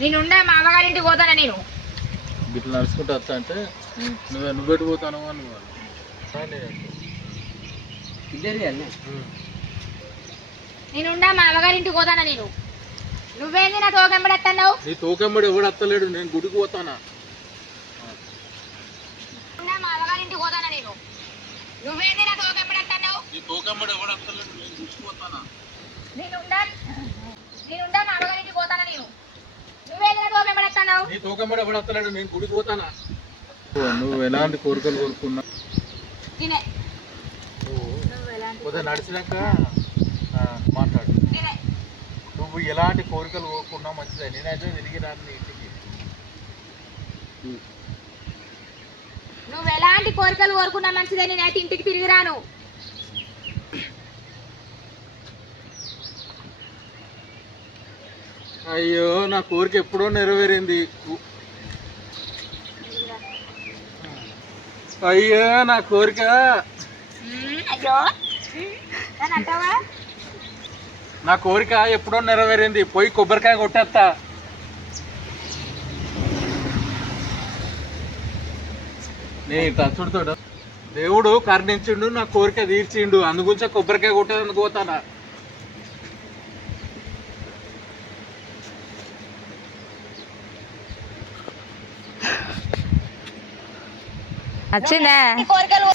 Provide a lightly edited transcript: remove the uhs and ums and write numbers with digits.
నేనుండే మా అమ్మగారింటికి పోతానా నేను. ఇట్లా నడుచుకుంటూ వస్తా అంటే నువ్వెటు పోతాను అని నేనుండే మా అమ్మగారింటికి పోతానా నేను. నువ్వేంది నా తోకెంబడెత్తన్నావు? నీ తోకెంబడి ఎవడు వస్తలేడు, నేను గుడికి పోతానా. మా అమ్మగారింటికి పోతానా నేను. నువ్వేంది నా తోకెంబడెత్తన్నావు? నీ తోకెంబడి ఎవడు వస్తలేడు, నేను గుడికి పోతానా. నేనుండే మా అమ్మగారింటికి పోతానా నేను. నువ్వేంది నా తోకెంబడెత్తన్నావు? నీ తోకెంబడి ఎవడు వస్తలేడు, నేను గుడికి పోతానా. నువ్వు ఎలాంటి కోరికలు కోరుకున్నా కొద్దిగా నడిచినాక మాట్లాడు. నువ్వు ఎలాంటి కోరికలు కోరుకున్నా మంచిదే. నేనైతే తిరిగి రాను నీ ఇంటికి. నువ్వు ఎలాంటి కోరికలు కోరుకున్నా మంచిదే. నేనైతే ఇంటికి తిరిగి రాను. అయ్యో నా కోరిక ఎప్పుడో నెరవేరింది. అయ్యో నా కోరిక. అయ్యో అంటావా? నా కోరిక ఎప్పుడో నెరవేరింది. పోయి కొబ్బరికాయ కొట్టేస్తా. నేను తచ్చుడుతాడు. దేవుడు కరుణించిండు, నా కోరిక తీర్చిండు. అందుగురించే కొబ్బరికాయ కొట్టేందుకు పోతానా. వచ్చిందా? కోరికలు